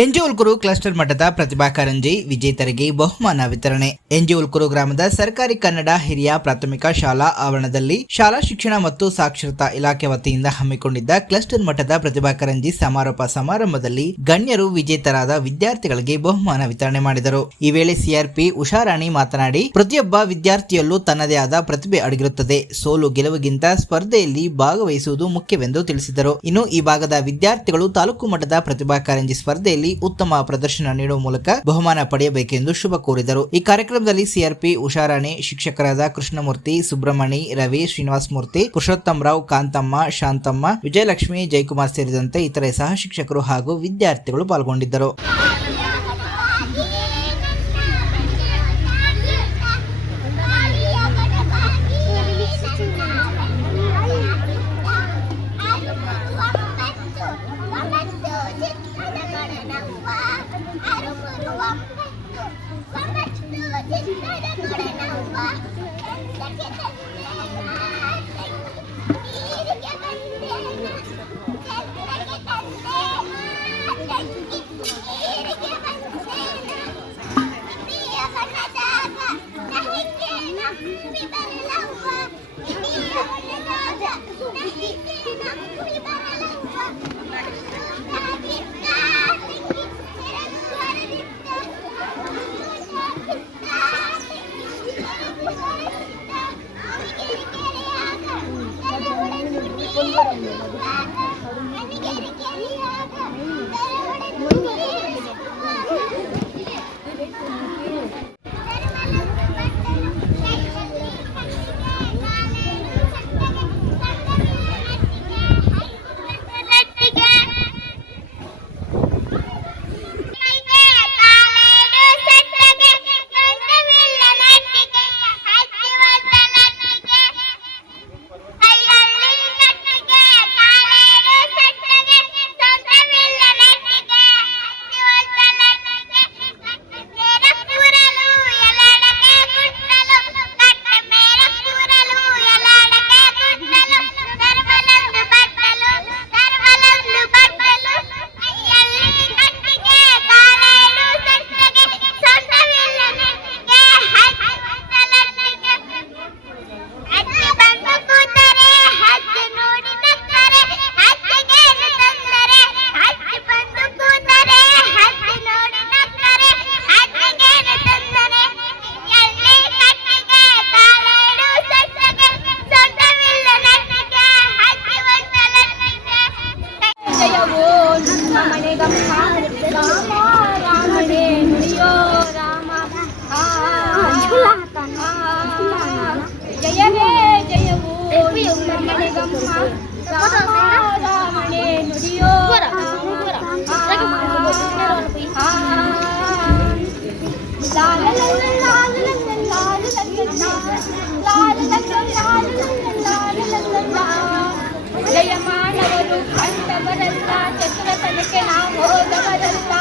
NG ಉಲ್ಕೂರು cluster ಮಟ್ಟದ ಪ್ರತಿಭಾ ಕಾರಂಜಿ ವಿಜೇತರಿಗೆ ಬಹುಮಾನ ವಿತರಣೆ. ಎನ್ಜಿ ಉಲ್ಕೂರು ಗ್ರಾಮದ ಸರ್ಕಾರಿ ಕನ್ನಡ ಹಿರಿಯ ಪ್ರಾಥಮಿಕ ಶಾಲಾ ಆವರಣದಲ್ಲಿ ಶಾಲಾ ಶಿಕ್ಷಣ ಮತ್ತು ಸಾಕ್ಷರತಾ ಇಲಾಖೆ ವತಿಯಿಂದ ಹಮ್ಮಿಕೊಂಡಿದ್ದ ಕ್ಲಸ್ಟರ್ ಮಟ್ಟದ ಪ್ರತಿಭಾ ಕಾರಂಜಿ ಸಮಾರೋಪ ಸಮಾರಂಭದಲ್ಲಿ ಗಣ್ಯರು ವಿಜೇತರಾದ ವಿದ್ಯಾರ್ಥಿಗಳಿಗೆ ಬಹುಮಾನ ವಿತರಣೆ ಮಾಡಿದರು. ಈ ವೇಳೆ ಸಿಆರ್ಪಿ ಉಷಾರಾಣಿ ಮಾತನಾಡಿ, ಪ್ರತಿಯೊಬ್ಬ ವಿದ್ಯಾರ್ಥಿಯಲ್ಲೂ ತನ್ನದೇ ಆದ ಪ್ರತಿಭೆ ಅಡಗಿರುತ್ತದೆ. ಸೋಲು ಗೆಲುವಿಗಿಂತ ಸ್ಪರ್ಧೆಯಲ್ಲಿ ಭಾಗವಹಿಸುವುದು ಮುಖ್ಯವೆಂದು ತಿಳಿಸಿದರು. ಇನ್ನು ಈ ಭಾಗದ ವಿದ್ಯಾರ್ಥಿಗಳು ತಾಲೂಕು ಮಟ್ಟದ ಪ್ರತಿಭಾ ಕಾರಂಜಿ ಸ್ಪರ್ಧೆಯಲ್ಲಿ ಉತ್ತಮ ಪ್ರದರ್ಶನ ನೀಡುವ ಮೂಲಕ ಬಹುಮಾನ ಪಡೆಯಬೇಕೆಂದು ಶುಭ ಕೋರಿದರು. ಈ ಕಾರ್ಯಕ್ರಮದಲ್ಲಿ ಸಿಆರ್ಪಿ ಉಷಾರಾಣಿ, ಶಿಕ್ಷಕರಾದ ಕೃಷ್ಣಮೂರ್ತಿ, ಸುಬ್ರಹ್ಮಣಿ, ರವಿ, ಶ್ರೀನಿವಾಸ ಮೂರ್ತಿ, ಪುರುಷೋತ್ತಮರಾವ್, ಕಾಂತಮ್ಮ, ಶಾಂತಮ್ಮ, ವಿಜಯಲಕ್ಷ್ಮಿ, ಜಯಕುಮಾರ್ ಸೇರಿದಂತೆ ಇತರೆ ಸಹ ಶಿಕ್ಷಕರು ಹಾಗೂ ವಿದ್ಯಾರ್ಥಿಗಳು ಪಾಲ್ಗೊಂಡಿದ್ದರು. ಜಯಮಾನವರು ಕಂಡವರಲ್ಲ, ಚತುರತನಕ್ಕೆ ನಾವು ಹೋದವರಲ್ಲ.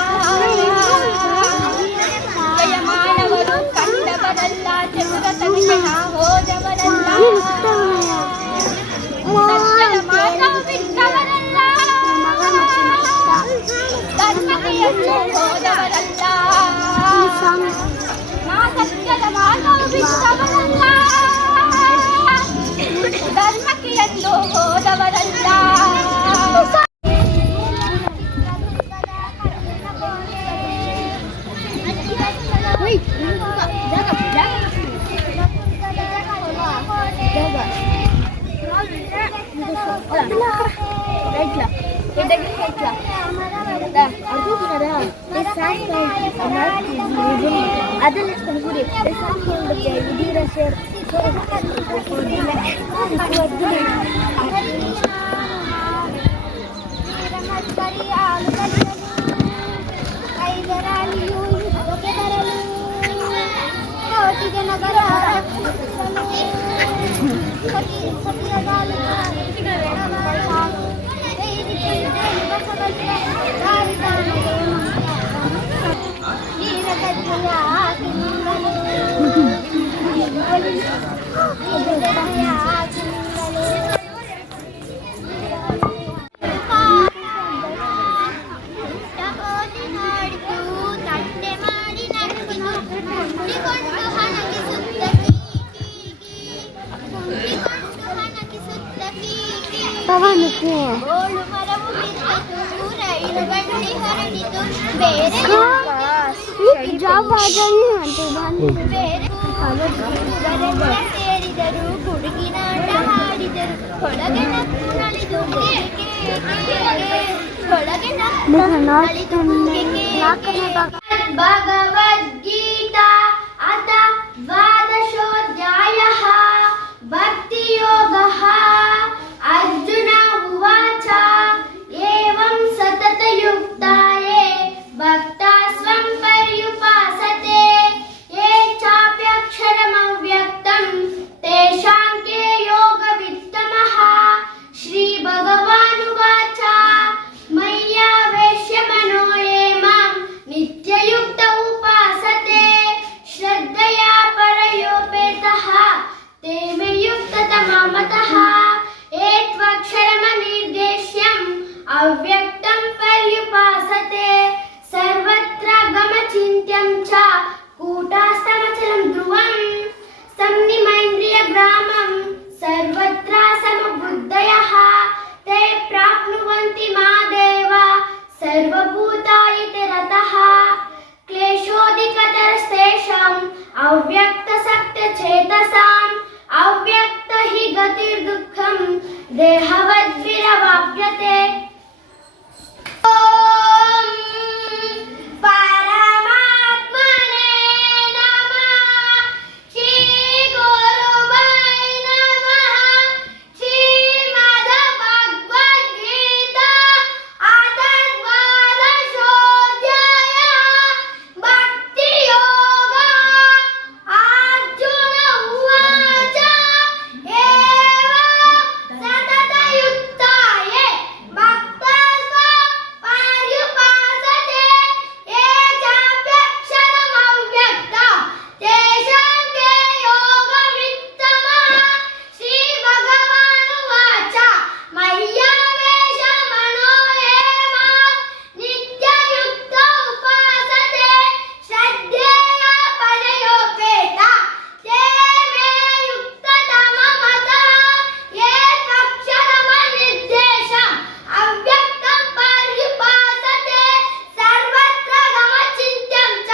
ಜಯಮಾನವರು ಕಂಡವರಲ್ಲ, ಚತುರತನಕ್ಕೆ ನಾವು ಹೋದವರಲ್ಲ. ಸತ್ಯದ ಮಾರ್ಗ ಬಿಟ್ಟವರಲ್ಲ, ಧರ್ಮಕ್ಕೆ ಎಂದು ಹೋದವರಲ್ಲ. ಸತ್ಯದ ಮಾರ್ಗ ಬಿಟ್ಟವರಲ್ಲ, ಧರ್ಮಕ್ಕೆ ಎಂದು ಹೋದವರಲ್ಲ. ಗೋಳು ಮರವು ಬಿದ್ದಿತು, ರೈಲು ಬಂಡಿ ಹೊರಟಿತು, ಬೇರೆ ಬೇರೆ ಊರರೆಲ್ಲ ಸೇರಿದರು, ಗುಡುಗಿನಾಟ ಹಾಡಿದರು, ಹೊಳಗೆ ನಕ್ಕು ನಲಿದು ಹೊಳಗೆ ನಲಿದು ಭಗವದ್ಗೀತಾ ಅಥ ದ್ವಾದಶೋಧ್ಯಾಯಃ ಭಕ್ತಿಯೋಗಃ ಅರ್ಜುನ ಉವಾಚ ಏವಂ ಸತತಯುಕ್ತಾಯೇ ಭಕ್ತಾ ಸ್ವಂ ಪರ್ಯುಪಾಸತೆ ಯೇ ಚಾಪ್ಯಕ್ಷರಮವ್ಯಕ್ತಂ ತೇಷಾಂ ಕೆ ಯೋಗವಿತ್ತಮಃ ಶ್ರೀ ಭಗವಾನುವಾಚ ಮಯ್ಯಾವೇಶ್ಯ ಮನೋ ಯೇ ಮಾಂ ನಿತ್ಯಯುಕ್ತ ಉಪಾಸತೆ ಶ್ರದ್ಧಯಾ ಪರಯೋಪೇತಃ ते मे युक्ततमा मतः एत्वक्षरमनिर्देश्यम् अव्यक्तं पर्युपासते सर्वत्र गमचिन्त्यं च कूटास्तमचलं ध्रुवम् संनिमैन्द्रियग्रामं सर्वत्र समबुद्धयः ते प्राप्नुवन्ति मादेव सर्वभूतायते रतः क्लेशोऽधिकतरस्तेषाम् अव्यक्तसक्तचेतसाम् अव्यक्त हि गतिर्दुःखं देहवद्विरवाप्यते ॐ परमात्मने नमः श्री गुरुवै नमः श्रीमद्भगवद्गीता अथ द्वादशोऽध्यायः भक्तियोगः अर्जुन उवाच एवं सततयुक्ताये भक्ता स्वं पर्युपासते ये चाप्यक्षरमव्यक्तं तेषां के योगवित्तमः श्रीभगवानुवाच मय्यावेश मनो ये मां नित्ययुक्त उपासते श्रद्धेया परयोपेता ते मे युक्ततमा मतः ये त्वक्षरमनिर्देशम् अव्यक्तं पर्युपासते सर्वत्र गमचिन्त्यं च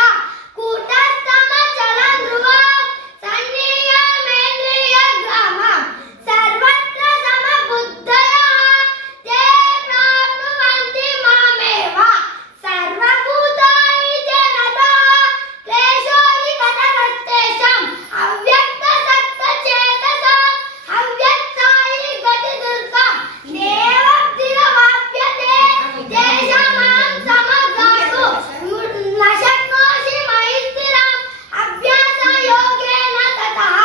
कूटस्थमचलं ध्रुवम् सन्नियमेन्द्रियग्रामं सर्वत्र समबुद्धयः ते प्राप्नुवन्ति मामेव सर्वभूतायते रतः क्लेशोऽधिकतरस्तेषाम् अव्यक्तसक्तचेतसाम् अव्यक्ताय गतिदुर्गं देवद्विरवाप्यते तेषामहं समगातु न शक्नोषि मयि स्थिरम् अभ्यासयोगेन ततः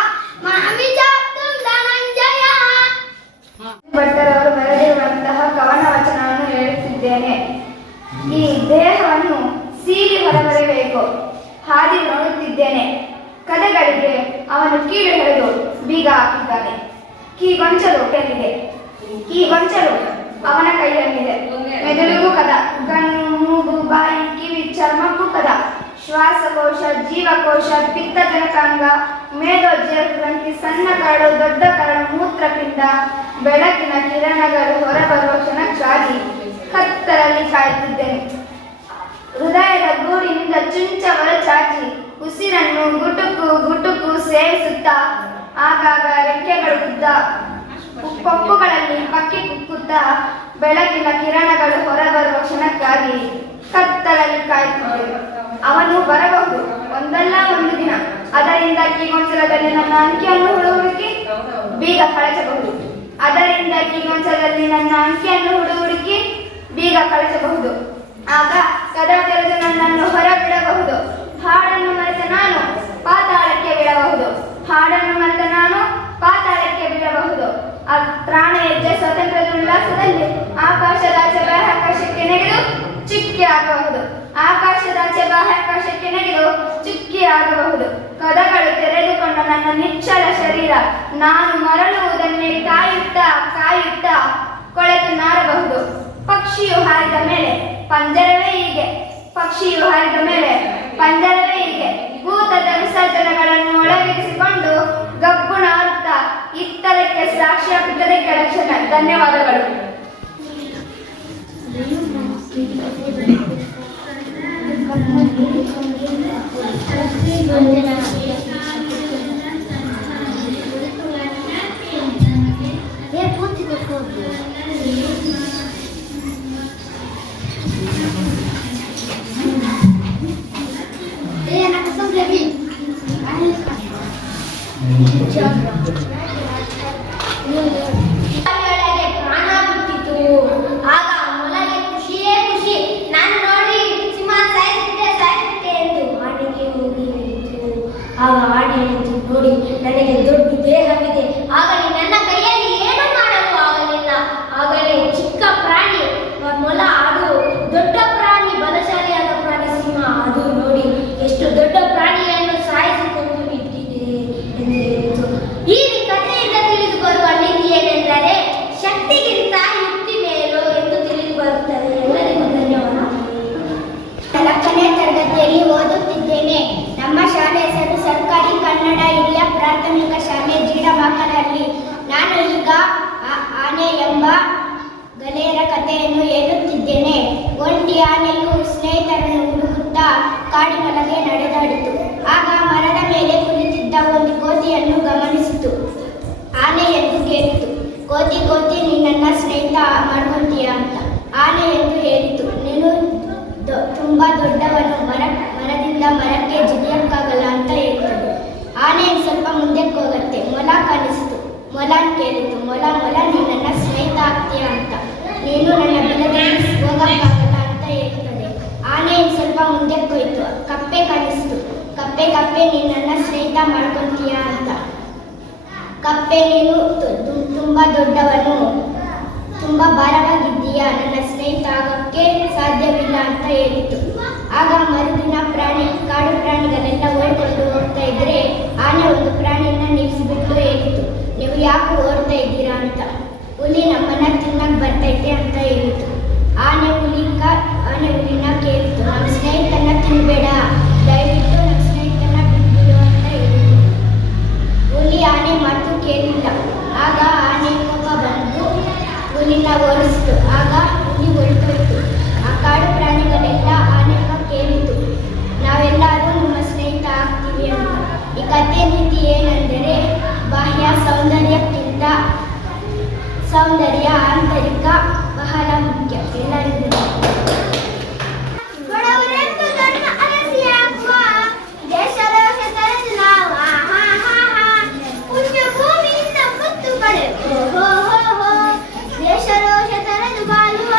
मामि चाप्तुं ಧನಂಜಯಃ. ಭಟ್ಟರವರು ಬರೆದಿರುವಂತಹ ಕವನ ವಚನವನ್ನು ಹೇಳುತ್ತಿದ್ದೇನೆ. ಈ ದೇಹವನ್ನು ಸೀಳಿ ಹೊರಬರಬೇಕು. ಹಾದಿ ನೋಡುತ್ತಿದ್ದೇನೆ. ಕದಗಳಿಗೆ ಅವನು ಕೀಳು ಹಿಡಿದು ಬೀಗ ಹಾಕಿದ್ದಾನೆ. ಕೀಗೊಂಚಲು ಕೆಲ್ಲಿದೆ. ಕೀಗೊಂಚಲು ಅವನ ಕೈಯಲ್ಲಿದೆ. ಮೆದುಳಿಗೂ ಕದ, ಕಣ್ಣು, ಮೂಗು, ಬಾಯಿ, ಕಿವಿ, ಚರ್ಮಕ್ಕೂ ಕದ. ಶ್ವಾಸಕೋಶ, ಜೀವಕೋಶ, ಪಿತ್ತಜನಕಾಂಗ, ಮೇದೋಜ್ಜೀರ ಗ್ರಂಥಿ, ಸಣ್ಣ ಕರಳು, ದೊಡ್ಡ ಕರಳು, ಮೂತ್ರಪಿಂಡ, ಬೆಳಕಿನ ಕಿರಣಗಳು ಹೊರಬರುವ ಕ್ಷಣಕ್ಕಾಗಿ ಕತ್ತಲಲ್ಲಿ ಕಾಯುತ್ತಿದ್ದೇನೆ. ಹೃದಯದ ಗೂಡಿನಿಂದ ಚುಂಚ ಹೊರಚಾಚಿ ಉಸಿರನ್ನು ಗುಟುಕು ಗುಟುಕು ಸೇವಿಸುತ್ತಾ ಆಗಾಗ ರೆಕ್ಕೆಗಳು ಉದ್ದ ಕೊಕ್ಕುಗಳಲ್ಲಿ ಪಕ್ಕಿ ಕುಕ್ಕುತ್ತಾ ಬೆಳಕಿನ ಕಿರಣಗಳು ಹೊರಬರುವ ಕ್ಷಣಕ್ಕಾಗಿ ಕತ್ತಲಲ್ಲಿ ಕಾಯುತ್ತಿದ್ದೇನೆ. ಅವನು ಬರಬಹುದು ಒಂದಲ್ಲ ಒಂದು ದಿನ. ಅದರಿಂದ ಕೀಗೊಂಚಲದಲ್ಲಿ ನನ್ನ ಅಂಕಿಯನ್ನು ಹುಡುಕಿ ಬೀಗ ಕಳಚಬಹುದು. ಅದರಿಂದ ಕೀಗೊಂಚಲದಲ್ಲಿ ನನ್ನ ಅಂಕಿಯನ್ನು ಹುಡುಕಿ ಬೀಗ ಕಳಚಬಹುದು. ಆಗ ಕದ ತೆರೆದು ನನ್ನನ್ನು ಹೊರಬಿಡಬಹುದು. ಹಾಡನ್ನು ಮರೆತ ನಾನು ಪಾತಾಳಕ್ಕೆ ಬೀಳಬಹುದು. ಹಾಡನ್ನು ಮರೆತ ನಾನು ಪಾತಾಳಕ್ಕೆ ಬೀಳಬಹುದು. ಪ್ರಾಣ ಹೆಜ್ಜೆ ಸ್ವಾತಂತ್ರ್ಯದ ಉಲ್ಲಾಸದಲ್ಲಿ ಆಕಾಶದಾಚೆ ಬಾಹ್ಯಾಕಾಶಕ್ಕೆ ನೆಗೆದು ಚುಕ್ಕಿ ಆಗಬಹುದು. ಆಕಾಶದಾಚೆ ಬಾಹ್ಯಾಕಾಶಕ್ಕೆ ನೆಗೆದು ಚುಕ್ಕಿ ಆಗಬಹುದು. ಕದಗಳು ತೆರೆದುಕೊಂಡ ನನ್ನ ನಿಚ್ಚಳ ಶರೀರ ನಾನು ಮರಳುವುದನ್ನೇ ಕಾಯುತ್ತಾ ಕಾಯುತ್ತಾ ಕೊಳೆತು ನಾರಬಹುದು. ಪಕ್ಷಿಯು ಹಾರಿದ ಮೇಲೆ ಪಂಜರವೇ ಹೀಗೆ. ಪಕ್ಷಿಯು ಹಾರಿದ ಮೇಲೆ ಪಂಜರವೇ ಹೀಗೆ. ಭೂತದ ವಿಸರ್ಜನೆಗಳನ್ನು ಒಳಗಿರಿಸಿಕೊಂಡು ಗಬ್ಬು ನಾರುತ್ತಾ ಇತ್ತಲಕ್ಕೆ ಸಾಕ್ಷಿ ಆಕ್ಷೇಪಿಸದೆ ಕೆಳಕ್ಷಣ. ಧನ್ಯವಾದಗಳು. ಪ್ರಾಣ ಬಿಟ್ಟಿತು. ಆಗ ಮೊಲಗೆ ಖುಷಿಯೇ ಖುಷಿ. ನಾನು ನೋಡಿ ಸಿಂಹ ಸಾಯಿಸುತ್ತೆ ಎಂದು ಆನೆಗೆ ಹೋಗಿ ಹೇಳಿತು. ಆಗ ಆನೆ ನೋಡಿ, ನನಗೆ ದೊಡ್ಡ ದೇಹವಿದೆ, ಆಗಲೇ ನನ್ನ ಕೈಯಲ್ಲಿ ಏನು ಮಾಡಲು ಆಗಲಿಲ್ಲ. ಆಗಲೇ ಚಿಕ್ಕ ಪ್ರಾಣಿ ಮೊಲ, ಅದು ದೊಡ್ಡ ಪ್ರಾಣಿ, ಬಲಶಾಲಿಯಾದ ಪ್ರಾಣಿ ಸಿಂಹ. ಅದು ನೋಡಿ ಎಷ್ಟು ದೊಡ್ಡ ಪ್ರಾಣಿಯನ್ನು ಸಾಯಿಸಿಕೊಂಡು ಬಿಟ್ಟಿದೆ ಎಂದು ಹೇಳಿತು. ಈ ಕಥೆಯಿಂದ ತಿಳಿದು ಬರುವ ನೀತಿ ಏನೆಂದರೆ, ಶಕ್ತಿಗಿಂತ ಯುಕ್ತಿ ಮೇಲು ಎಂದು ತಿಳಿದು ಬರುತ್ತದೆ. ಎಲ್ಲರಿಗೂ ಧನ್ಯವಾದಗಳು. 4ನೇ ತರಗತಿಯಲ್ಲಿ ಓದುತ್ತಿದ್ದೇನೆ. ನಮ್ಮ ಶಾಲೆ ಹೆಸರು ಸರ್ಕಾರಿ ಕನ್ನಡ ಹಿರಿಯ ಪ್ರಾಥಮಿಕ ಶಾಲೆ ಜೀಡಮಾಕನಹಳ್ಳಿ. ನಾನು ಈಗ ಆನೆ ಎಂಬ ಗಲೇರ ಕಥೆಯನ್ನು ಹೇಳುತ್ತಿದ್ದೇನೆ. ಒಂಟಿ ಆನೆಯು ಸ್ನೇಹಿತರನ್ನು ಹುಡುಕುತ್ತಾ ಕಾಡಿನೊಳಗೆ ನಡೆದಾಡಿತು. ಆಗ ಮರದ ಮೇಲೆ ಕುಳಿತಿದ್ದ ಒಂದು ಕೋತಿಯನ್ನು ಗಮನಿಸಿತು. ಆನೆ ಎಂದು ಕೇಳಿತು, ಕೋತಿ ಕೋತಿ, ನೀನನ್ನ ಸ್ನೇಹಿತ ಮಾಡ್ಕೊಂತೀಯ ಅಂತ. ಆನೆ ಎಂದು ಹೇಳಿತು, ನೀನು ತುಂಬಾ ದೊಡ್ಡವನು, ಮರದಿಂದ ಮರಕ್ಕೆ ಜಿಗಿಯಕ್ಕಾಗಲ್ಲ ಅಂತ ಹೇಳ್ತದೆ. ಆನೆ ಸ್ವಲ್ಪ ಮುಂದಕ್ಕೆ ಹೋಗುತ್ತೆ. ಮೊಲ ಕಾಣಿಸಿತು. ಮೊಲ ಕೇಳಿತು, ಮೊಲ ನೀನನ್ನ ಸ್ನೇಹಿತ ಆಗ್ತೀಯ ಅಂತ. ನೀನು ನನ್ನ ಬಿಲದಲ್ಲಿ ಹೋಗಕ್ಕಾಗಲ್ಲ ಅಂತ ಹೇಳ್ತದೆ. ಆನೆ ಸ್ವಲ್ಪ ಮುಂದಕ್ಕೆ ಹೋಯ್ತು. ಕಪ್ಪೆ ಕಾಣಿಸ್ತು. ಕಪ್ಪೆ ನೀನನ್ನ ಸ್ನೇಹಿತ ಮಾಡ್ಕೊಂತೀಯ ಅಂತ. ಕಪ್ಪೆ, ನೀನು ತುಂಬಾ ದೊಡ್ಡವನು, ತುಂಬಾ ಭಾರವಾಗಿದ್ದೀಯ, ನನ್ನ ಸ್ನೇಹಿತ ಆಗಕ್ಕೆ ಸಾಧ್ಯವಿಲ್ಲ ಅಂತ ಹೇಳಿತು. ಆಗ ಮರುದಿನ ಕಾಡು ಪ್ರಾಣಿಗಳೆಲ್ಲ ಓಡ್ಕೊಂಡು ಹೋಗ್ತಾ ಇದ್ರೆ ಆನೆ ಒಂದು ಪ್ರಾಣಿಯನ್ನ ನಿಲ್ಲಿಸಿಬಿಟ್ಟು ಹೇಳಿತು, ನೀವು ಯಾಕೆ ಓಡ್ತಾ ಇದ್ದೀರಾ ಅಂತ. ಹುಲಿ ನಮ್ಮನ್ನ ತಿನ್ನಕ್ ಬರ್ತೈತೆ ಅಂತ ಹೇಳಿತು. ಆನೆ ಹುಲಿನ ಕೇಳಿತು, ನಮ್ಮ ಸ್ನೇಹಿತನ ತಿನ್ಬೇಡ, ದಯವಿಟ್ಟು ನಮ್ಮ ಸ್ನೇಹಿತನ ಬಿಟ್ಬಿಡು ಅಂತ ಹೇಳಿತು. ಹುಲಿ ಆನೆ ಮಾತು ಕೇಳಿಲ್ಲ. ಆಗ ಆನೆ ಕೋಪ ಬಂದು ಹುಲಿನ ಓಡಿಸಿತು. ಆಗ ಹುಲಿ ಹೊರಟೋಯ್ತು. ಆ ಕಾಡು ಪ್ರಾಣಿಗಳೆಲ್ಲ ಆನೆಗ ಕೇಳಿತು, ನಾವೆಲ್ಲರೂ ನಿಮ್ಮ ಸ್ನೇಹಿತ ಆಗ್ತೀವಿ ಅಂತ. ಈ ಕಥೆ ನೀತಿ ಏನೆಂದರೆ, ಬಾಹ್ಯ ಸೌಂದರ್ಯಕ್ಕಿಂತ ಸೌಂದರ್ಯ ಆಂತರಿಕ ಬಹಳ ಮುಖ್ಯ. ಎಲ್ಲರಿಗೂ ದೇಶರೋಷ ತರದು ಬಾಳುವ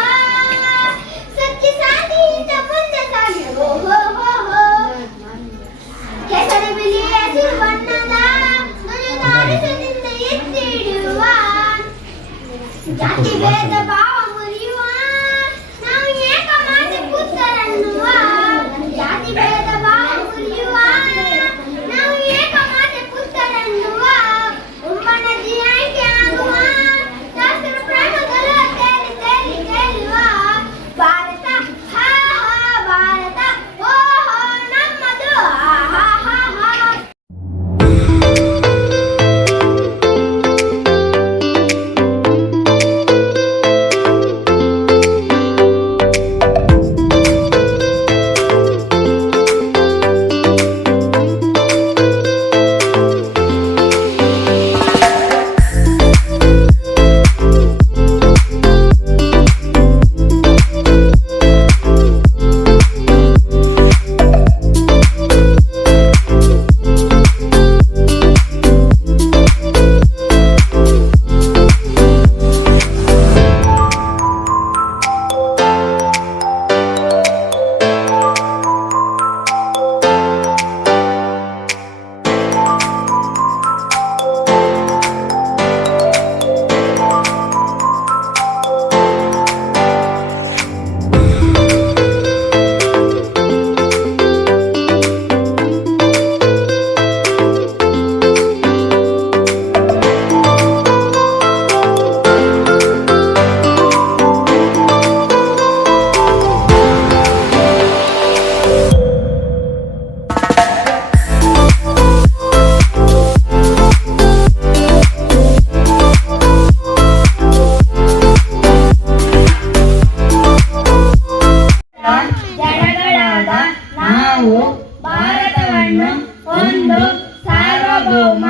ನಾವು ಭಾರತವನ್ನು ಒಂದು ಸಾರ್ವಭೌಮ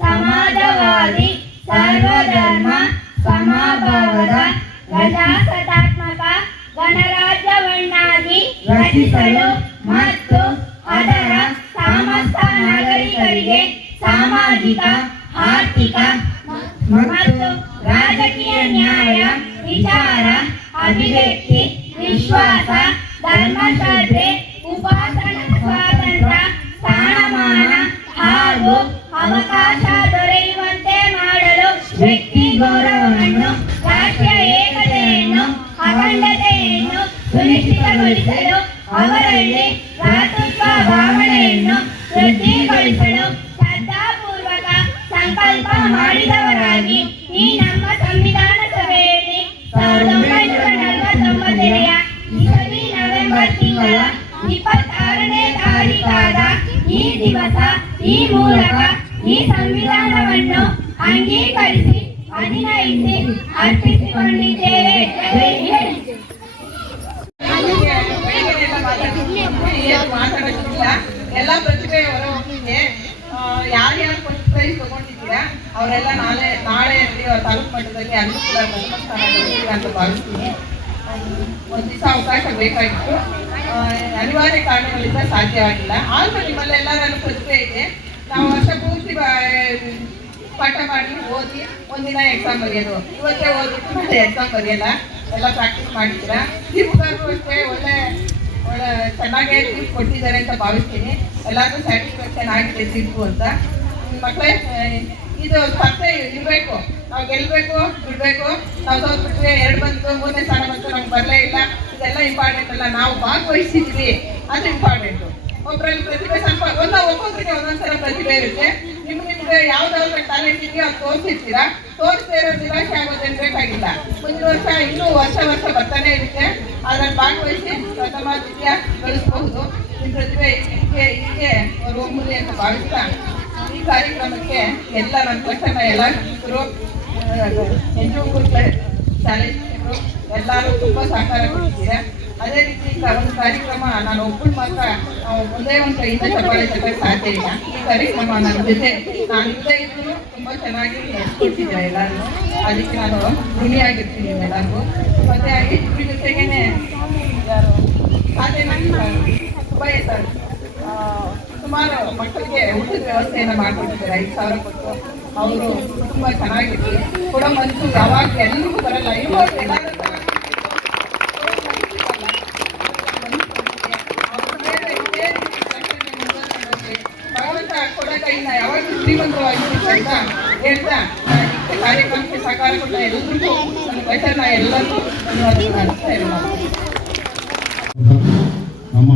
ಸಮಾಜವಾದಿ ಸರ್ವಧರ್ಮ ಸಮಭಾವದ ಪ್ರಜಾಸತ್ತಾತ್ಮಕ ಗಣರಾಜ್ಯವನ್ನಾಗಿ ರಚಿಸಲು ಮತ್ತು ಅದರ ಸಮಸ್ತ ನಾಗರಿಕರಿಗೆ ಸಾಮಾಜಿಕ ಆರ್ಥಿಕ ಮತ್ತು ರಾಜಕೀಯ ನ್ಯಾಯ ವಿಚಾರ ಅಭಿವ್ಯಕ್ತಿ ವಿಶ್ವಾಸ ಧರ್ಮಶ್ರದ್ಧೆ ಉಪಾಸನಾ ಸ್ವಾತಂತ್ರ್ಯ ಸ್ಥಾನಮಾನ ಹಾಗೂ ಅವಕಾಶ ದೊರೆಯುವಂತೆ ಮಾಡಲು ವ್ಯಕ್ತಿ ಗೌರವವನ್ನು ರಾಷ್ಟ್ರೀಯ ಏಕತೆಯನ್ನು ಅಖಂಡತೆಯನ್ನು ಸುನಿಶ್ಚಿತಗೊಳಿಸಲು ಅವರಲ್ಲಿ ಭ್ರಾತೃತ್ವ ಭಾವನೆಯನ್ನು ವೃದ್ಧಿಗೊಳಿಸಲು ಶ್ರದ್ಧಾಪೂರ್ವಕ ಸಂಕಲ್ಪ ಮಾಡಿದವರಾಗಿ ಈ ನಮ್ಮ ಸಂವಿಧಾನ ಸಭೆಯಲ್ಲಿ 1949ರ ಇಸವಿ ನವೆಂಬರ್ ತಿಂಗಳ 26ನೇ ತಾರೀಖಾದ ಈ ದಿವಸ ಈ ಮೂಲಕ ಈ ಸಂವಿಧಾನವನ್ನು ಅಂಗೀಕರಿಸಿ ಅಧಿನಯಿಸಿ ಅರ್ಪಿಸಿಕೊಂಡಿದ್ದೇವೆ. ಮಾತಾಡೋದಿಲ್ಲ. ಎಲ್ಲ ಪ್ರತಿಭೆ ಹೊರಹೊಮ್ಮಿದೆ. ಯಾರ್ಯಾರು ಫಸ್ಟ್ ಪ್ರೈಸ್ ತಗೊಂಡಿದ್ದೀರಾ ಅವರೆಲ್ಲ ನಾಳೆ ತಾಲೂಕು ಮಟ್ಟದಲ್ಲಿ ಅಲ್ಲೂ ಕೂಡ ಪ್ರಥಮ ಸ್ಥಾನ ಗಳಿಸ್ತೀರಾ ಅಂತ ಭಾವಿಸ್ತೀನಿ. ಒಂದು ದಿವಸ ಅವಕಾಶ ಬೇಕಾಗಿತ್ತು, ಅನಿವಾರ್ಯ ಕಾರಣಗಳಿಂದ ಸಾಧ್ಯವಾಗಿಲ್ಲ. ಆದರೂ ನಿಮ್ಮಲ್ಲೆಲ್ಲರಲ್ಲೂ ಪ್ರತಿಭೆ ಇದೆ. ನಾವು ವರ್ಷ ಪೂರ್ತಿ ಪಾಠ ಮಾಡಿ ಓದಿ ಒಂದಿನ ಎಕ್ಸಾಮ್ ಬರೆಯೋದು, ಇವತ್ತೇ ಓದಿಟ್ಟು ನಾಳೆ ಎಕ್ಸಾಮ್ ಬರೆಯಲ್ಲ, ಎಲ್ಲ ಪ್ರಾಕ್ಟೀಸ್ ಮಾಡಿದ್ದೀರಾ. ದೀಪಗಾರರು ಅಷ್ಟೇ ಒಳ್ಳೆ ಚೆನ್ನಾಗೇ ತೀರ್ಪು ಕೊಟ್ಟಿದ್ದಾರೆ ಅಂತ ಭಾವಿಸ್ತೀನಿ. ಎಲ್ಲರಿಗೂ ಸ್ಯಾಟಿಸ್ಫ್ಯಾಕ್ಷನ್ ಆಗಿದೆ ತೀರ್ಪು ಅಂತ. ಮಕ್ಕಳೇ, ಇದು ಸ್ಪರ್ಧೆ ಇರಬೇಕು. ನಾವು ಗೆಲ್ಲಬೇಕು, ಬಿಡಬೇಕು. ನಾವು ಸೋತ್ಬಿಟ್ರೆ 2 ಬಂತು 3ನೇ ಸ್ಥಾನ ಬಂತು ನಮ್ಗೆ ಬರಲೇ ಇಲ್ಲ, ಇದೆಲ್ಲ ಇಂಪಾರ್ಟೆಂಟ್ ಅಲ್ಲ. ನಾವು ಭಾಗವಹಿಸಿದ್ವಿ, ಅದು ಇಂಪಾರ್ಟೆಂಟು. ಒಬ್ಬರಲ್ಲಿ ಪ್ರತಿಭೆ ಸ್ವಲ್ಪ ಒಬ್ಬೊಬ್ಬರಿಗೆ ಒಂದೊಂದ್ಸಲ ಪ್ರತಿಭೆ ಇರುತ್ತೆ. ನಿಮ್ಗೆ ಯಾವ್ದಾದ್ರು ಟ್ಯಾಲೆಂಟ್ ಇದೆಯೋ ಅದು ತೋರಿಸಿರ್ತೀರಾ. ತೋರಿಸದೇ ಇರೋ ನಿರಾಶೆ ಆಗೋದೇನು ಬೇಕಾಗಿಲ್ಲ. ಮುಂದಿನ ವರ್ಷ ಇನ್ನೂ ವರ್ಷ ಬರ್ತಾನೆ ಇರುತ್ತೆ. ಅದ್ರಲ್ಲಿ ಭಾಗವಹಿಸಿ ಪ್ರಥಮ ದ್ವಿತೀಯ ಗಳಿಸಬಹುದು. ನಿಮ್ಮ ಪ್ರತಿಭೆ ಹೀಗೆ ಹೋಗ್ಲಿ ಅಂತ ಭಾವಿಸ್ತಾ ಈ ಕಾರ್ಯಕ್ರಮಕ್ಕೆ ಎಲ್ಲ ನನ್ನ ಪಟ್ಟಣ ಎಲ್ಲ ಶಿಕ್ಷಕರು NGO ಶಾಲೆ ಶಿಕ್ಷಕರು ಎಲ್ಲರೂ ತುಂಬ ಸಹಕಾರ ಕೊಟ್ಟಿದ್ದೀರಾ. ಅದೇ ರೀತಿ ಒಂದು ಕಾರ್ಯಕ್ರಮ ನಾನು ಒಬ್ಬಳು ಮಾತ್ರ ಒಂದೇ ಒಂದು ಕೈಯಿಂದ ಚಪ್ಪಾಳೆ ತಗೊಳ್ಳೋಕೆ ಸಾಧ್ಯ ಇಲ್ಲ. ಈ ಕಾರ್ಯಕ್ರಮ ನನ್ನ ಜೊತೆ ನಾನು ಇಲ್ಲದೇ ಇದ್ರೂ ತುಂಬ ಚೆನ್ನಾಗಿ ನಡೆಸ್ಕೊಟ್ಟಿದ್ದಾರೆ ಎಲ್ಲರೂ. ಅದಕ್ಕೆ ನಾನು ಋಣಿಯಾಗಿರ್ತೀನಿ ಎಲ್ಲರಿಗೂ. ಮತ್ತೆ ಇದ್ರ ಜೊತೆಗೇನೆ ಸಾಧನೆ ಸುಬ್ಬಯ್ಯ ಸರ್ ಸುಮಾರು ಮಕ್ಕಳಿಗೆ ಊಟದ ವ್ಯವಸ್ಥೆಯನ್ನು ಮಾಡಿಕೊಟ್ಟಿದ್ದಾರೆ. 5,000 ಕೊಟ್ಟು ಅವರು ತುಂಬ ಚೆನ್ನಾಗಿತ್ತು. ಕೂಡ ಮನಸ್ಸು ಯಾವಾಗ ಎಲ್ರಿಗೂ ಬರಲ್ಲ, ಇವಾಗ ಎಲ್ಲರೂ ಭಗವಂತ ಕೊಡೋ ಕೈನ ಯಾವಾಗಲೂ ಶ್ರೀಮಂತವಾಗಿರುತ್ತೆ ಅಂತ ಹೇಳ್ತಾ ಕಾರ್ಯಕ್ರಮಕ್ಕೆ ಸಹಕಾರ ಕೊಟ್ಟ ಎಲ್ಲರಿಗೂ ನನ್ನ ವಯಸ್ಸನ್ನ ಎಲ್ಲರಿಗೂ ನಮ್ಮ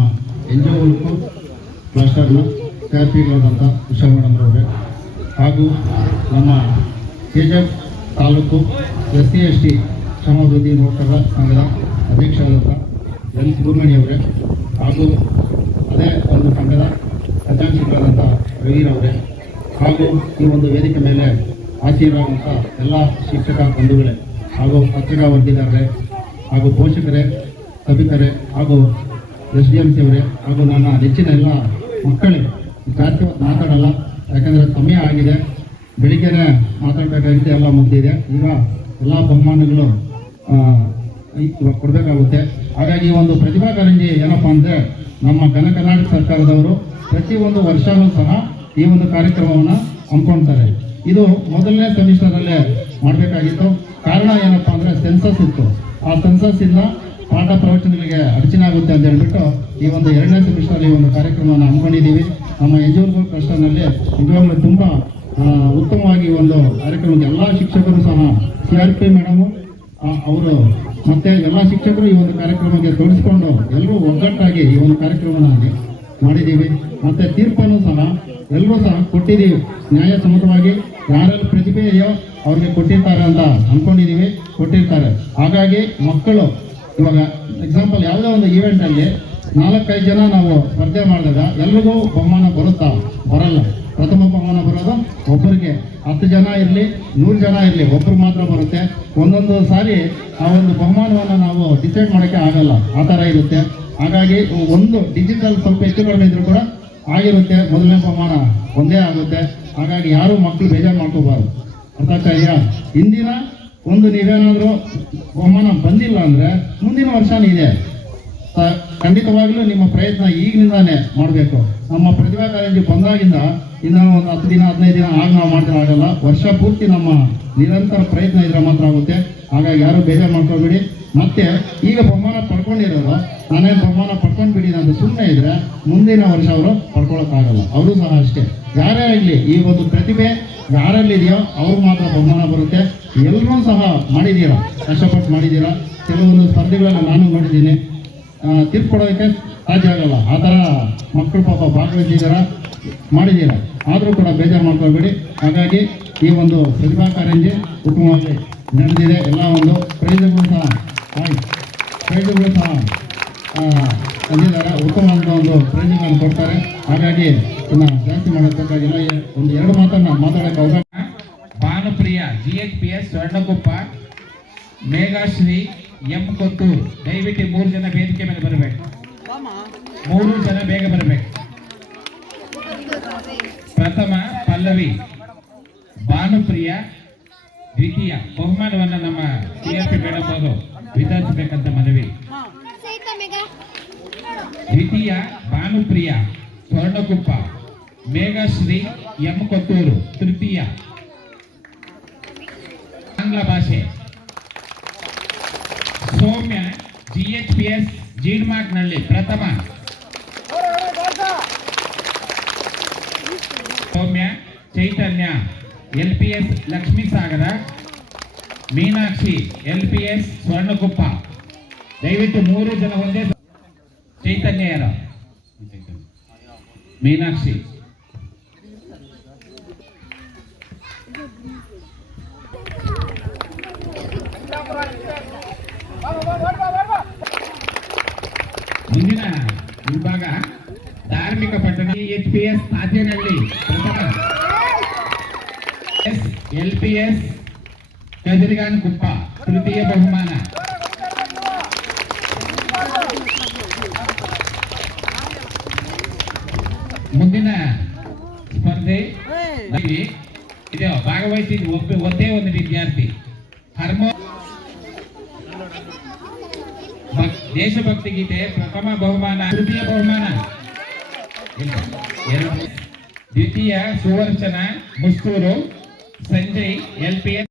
NGO ಕ್ಲಸ್ಟರ್ನ CRPಗಳಾದಂಥ ಉಷಾ ಮೇಡಮ್ ಅವರೇ ಹಾಗೂ ನಮ್ಮ KGF ತಾಲೂಕು SC/ST ಶ್ರಮಾಭಿವೃದ್ಧಿ ನೌಕರರ ಸಂಘದ ಅಧ್ಯಕ್ಷರಾದಂಥ N. ಸುಬ್ರಹ್ಮಣ್ಯ ಅವರೇ ಹಾಗೂ ಅದೇ ಒಂದು ಸಂಘದ ಖಜಾಂಚಿಗಳಾದಂಥ ರವಿರವರೇ ಹಾಗೂ ಈ ಒಂದು ವೇದಿಕೆ ಮೇಲೆ ಆಸೀನರಾದಂಥ ಎಲ್ಲ ಶಿಕ್ಷಕ ಬಂಧುಗಳೇ ಹಾಗೂ ಪತ್ರಿಕಾ ವರದಿಗಾರರೇ ಹಾಗೂ ಪೋಷಕರೇ ಸಭಿಕರೇ ಹಾಗೂ SDMC ಅವರೇ ಹಾಗೂ ನನ್ನ ನೆಚ್ಚಿನ ಎಲ್ಲ ಮಕ್ಕಳೇ. ಜಾಸ್ತಿ ಮಾತಾಡಲ್ಲ, ಯಾಕಂದರೆ ಸಮಯ ಆಗಿದೆ. ಬೆಳಿಗ್ಗೆನೇ ಮಾತಾಡಬೇಕಾಗಿದೆ, ಎಲ್ಲ ಮುಗಿದಿದೆ. ಈಗ ಎಲ್ಲ ಬಹುಮಾನಗಳು ಇವಾಗ ಕೊಡಬೇಕಾಗುತ್ತೆ. ಹಾಗಾಗಿ ಈ ಒಂದು ಪ್ರತಿಭಾ ಕಾರಂಜಿ ಏನಪ್ಪ ಅಂದರೆ ನಮ್ಮ ಘನ ಕರ್ನಾಟಕ ಸರ್ಕಾರದವರು ಪ್ರತಿಯೊಂದು ವರ್ಷವೂ ಸಹ ಈ ಒಂದು ಕಾರ್ಯಕ್ರಮವನ್ನು ಹಮ್ಮಿಕೊಳ್ತಾರೆ. ಇದು ಮೊದಲನೇ ಸೆಮಿಸ್ಟರಲ್ಲೇ ಮಾಡಬೇಕಾಗಿತ್ತು. ಕಾರಣ ಏನಪ್ಪ ಅಂದರೆ ಸೆನ್ಸಸ್ ಇತ್ತು. ಆ ಸೆನ್ಸಸ್ಸಿಂದ ಪಾಠ ಪ್ರವಚನಗಳಿಗೆ ಅಡಚಣೆ ಆಗುತ್ತೆ ಅಂತ ಹೇಳ್ಬಿಟ್ಟು ಈ ಒಂದು 2ನೇ ಸೆಮಿಸ್ಟರ್ ಈ ಒಂದು ಕಾರ್ಯಕ್ರಮವನ್ನು ಹಮ್ಮಿಕೊಂಡಿದ್ದೀವಿ. ನಮ್ಮ NGO ಕ್ಲಸ್ಟರ್ನಲ್ಲಿ ನಿಜವಾಗ್ಲೂ ತುಂಬ ಉತ್ತಮವಾಗಿ ಒಂದು ಕಾರ್ಯಕ್ರಮಕ್ಕೆ ಎಲ್ಲ ಶಿಕ್ಷಕರು ಸಹ CRP ಮೇಡಮು ಅವರು ಮತ್ತು ಎಲ್ಲ ಶಿಕ್ಷಕರು ಈ ಒಂದು ಕಾರ್ಯಕ್ರಮಕ್ಕೆ ತೊಡಗಿಸ್ಕೊಂಡು ಎಲ್ಲರೂ ಒಗ್ಗಟ್ಟಾಗಿ ಈ ಒಂದು ಕಾರ್ಯಕ್ರಮವನ್ನು ಮಾಡಿದ್ದೀವಿ. ಮತ್ತು ತೀರ್ಪನ್ನು ಸಹ ಎಲ್ಲರೂ ಸಹ ಕೊಟ್ಟಿದ್ದೀವಿ. ನ್ಯಾಯಸಮ್ಮತವಾಗಿ ಯಾರೆಲ್ಲ ಪ್ರತಿಭೆ ಇದೆಯೋ ಅವ್ರಿಗೆ ಕೊಟ್ಟಿರ್ತಾರೆ ಅಂತ ಅಂದ್ಕೊಂಡಿದ್ದೀವಿ, ಕೊಟ್ಟಿರ್ತಾರೆ. ಹಾಗಾಗಿ ಮಕ್ಕಳು ಇವಾಗ ಎಕ್ಸಾಂಪಲ್ ಯಾವುದೋ ಒಂದು ಈವೆಂಟಲ್ಲಿ 4-5 ಜನ ನಾವು ಸ್ಪರ್ಧೆ ಮಾಡಿದಾಗ ಎಲ್ರಿಗೂ ಬಹುಮಾನ ಬರುತ್ತಾ? ಬರಲ್ಲ. ಪ್ರಥಮ ಬಹುಮಾನ ಬರೋದು ಒಬ್ಬರಿಗೆ. 10 ಜನ ಇರಲಿ 100 ಜನ ಇರಲಿ ಒಬ್ಬರು ಮಾತ್ರ ಬರುತ್ತೆ. ಒಂದೊಂದು ಸಾರಿ ಆ ಒಂದು ಬಹುಮಾನವನ್ನು ನಾವು ಡಿಸೈಡ್ ಮಾಡೋಕ್ಕೆ ಆಗಲ್ಲ, ಆ ಥರ ಇರುತ್ತೆ. ಹಾಗಾಗಿ ಒಂದು ಡಿಜಿಟಲ್ ಸ್ವಲ್ಪ ಹೆಚ್ಚು ಕಡಿಮೆ ಇದ್ರೂ ಕೂಡ ಆಗಿರುತ್ತೆ. ಮೊದಲನೇ ಬಹುಮಾನ ಒಂದೇ ಆಗುತ್ತೆ. ಹಾಗಾಗಿ ಯಾರು ಮಕ್ಕಳು ಬೇಜಾರು ಮಾಡ್ಕೋಬಾರ್ದು. ಅರ್ಥ ಆಗ್ತಾ ಇದೆಯಾ? ಇಂದಿನ ಒಂದು ನೀವೇನಾದರೂ ಬಹುಮಾನ ಬಂದಿಲ್ಲ ಅಂದರೆ ಮುಂದಿನ ವರ್ಷನೂ ಇದೆ. ಖಂಡಿತವಾಗ್ಲೂ ನಿಮ್ಮ ಪ್ರಯತ್ನ ಈಗಿನಿಂದಾನೇ ಮಾಡಬೇಕು. ನಮ್ಮ ಪ್ರತಿಭಾ ಕಾಲೇಜು ಬಂದಾಗಿಂದ ಇನ್ನು ಒಂದು 10 ದಿನ 15 ದಿನ ಆಗ ನಾವು ಮಾಡಿದ್ರೆ ಆಗಲ್ಲ. ವರ್ಷ ಪೂರ್ತಿ ನಮ್ಮ ನಿರಂತರ ಪ್ರಯತ್ನ ಇದ್ರೆ ಮಾತ್ರ ಆಗುತ್ತೆ. ಹಾಗಾಗಿ ಯಾರು ಬೇಜಾರು ಮಾಡ್ಕೊಬೇಡಿ. ಮತ್ತೆ ಈಗ ಬಹುಮಾನ ಪಡ್ಕೊಂಡಿರೋರು ನಾನೇನು ಬಹುಮಾನ ಪಡ್ಕೊಂಡ್ಬಿಡಿ ಅಂತ ಸುಮ್ಮನೆ ಇದ್ರೆ ಮುಂದಿನ ವರ್ಷ ಅವರು ಪಡ್ಕೊಳ್ಳೋಕ್ಕಾಗಲ್ಲ. ಅವರು ಸಹ ಅಷ್ಟೇ. ಯಾರೇ ಆಗಲಿ ಈ ಒಂದು ಪ್ರತಿಭೆ ಯಾರಲ್ಲಿದೆಯೋ ಅವ್ರಿಗೆ ಮಾತ್ರ ಬಹುಮಾನ ಬರುತ್ತೆ. ಎಲ್ಲರೂ ಸಹ ಮಾಡಿದ್ದೀರಾ, ಕಷ್ಟಪಟ್ಟು ಮಾಡಿದ್ದೀರಾ. ಕೆಲವೊಂದು ಸ್ಪರ್ಧೆಗಳನ್ನು ನಾನು ನೋಡಿದ್ದೀನಿ. ತೀರ್ಪು ಕೊಡೋದಕ್ಕೆ ಸಾಧ್ಯ ಆಗಲ್ಲ, ಆ ಥರ ಮಕ್ಕಳು ಪಾಪ ಭಾಗವಹಿಸಿದ್ದೀರಾ, ಮಾಡಿದ್ದೀರಾ. ಆದರೂ ಕೂಡ ಬೇಜಾರು ಮಾಡ್ಕೊಳ್ಬೇಡಿ. ಹಾಗಾಗಿ ಈ ಒಂದು ಪ್ರತಿಭಾ ಕಾರಂಜಿ ಉತ್ತಮವಾಗಿ ನಡೆದಿದೆ. ಎಲ್ಲ ಒಂದು ಪ್ರೈಜ್ಗಳು ಸಹ ತಂದಿದ್ದಾರೆ. ಉತ್ತಮವಾದ ಒಂದು ಪ್ರೈಜ್ಗಳನ್ನು ಕೊಡ್ತಾರೆ. ಹಾಗಾಗಿ ಇನ್ನು ಜಾಸ್ತಿ ಮಾಡೋದಕ್ಕಾಗಿಲ್ಲ. ಒಂದು 2 ಮಾತನ್ನು ಮಾತಾಡೋಕ್ಕೆ ಅವಕಾಶ. ಭಾನುಪ್ರಿಯ GHPS ಸ್ವರ್ಣಕೊಪ್ಪ, ಮೇಘಾಶ್ರೀ ಎಂ ಕೊತ್ತೂರು, ದಯವಿಟ್ಟು 3 ಜನ ವೇದಿಕೆ ಮೇಲೆ ಬರಬೇಕು. 3 ಜನ ಬೇಗ ಬರಬೇಕು. ಪ್ರಥಮ ಪಲ್ಲವಿ ಭಾನುಪ್ರಿಯ, ದ್ವಿತೀಯ ಬಹುಮಾನವನ್ನು ನಮ್ಮ CRP ಮೇಡಮ್ ಅವರು ವಿತರಿಸಬೇಕಂತ ಮನವಿ. ದ್ವಿತೀಯ ಭಾನುಪ್ರಿಯ ಸ್ವರ್ಣಕುಪ್ಪ, ಮೇಘಶ್ರೀ ಎಂ ಕೊತ್ತೂರು. ತೃತೀಯ ಆಂಗ್ಲ ಭಾಷೆ ಸೌಮ್ಯ GHPS ಜೀಡ್ಮಾರ್ಕ್ನಲ್ಲಿ ಪ್ರಥಮ. ಸೌಮ್ಯ ಚೈತನ್ಯ LPS ಲಕ್ಷ್ಮೀಸಾಗರ, ಮೀನಾಕ್ಷಿ LPS ಸ್ವರ್ಣಕುಪ್ಪ. ದಯವಿಟ್ಟು 3 ಜನ ಒಂದೇ. ಚೈತನ್ಯ ಯಾರ? ಮೀನಾಕ್ಷಿ. ಮುಂದಿನ ವಿಭಾಗ ಧಾರ್ಮಿಕ ಪಟ್ಟಣ HPS ತಾತೇನಹಳ್ಳಿ ಪ್ರಥಮ, LPS ಕಜರಿಗಾನ್ ಕುಪ್ಪ ತೃತೀಯ ಬಹುಮಾನ. ಮುಂದಿನ ಸ್ಪರ್ಧೆ ಇದು ಭಾಗವಹಿಸಿದ ಒಂದೇ ಒಂದು ವಿದ್ಯಾರ್ಥಿ ದೇಶಭಕ್ತಿ ಗೀತೆ ಪ್ರಥಮ ಬಹುಮಾನ, ತೃತೀಯ ಬಹುಮಾನ. ದ್ವಿತೀಯ ಸುವರ್ಚನ ಮುಸ್ತೂರು, ಸಂಜಯ್ LPS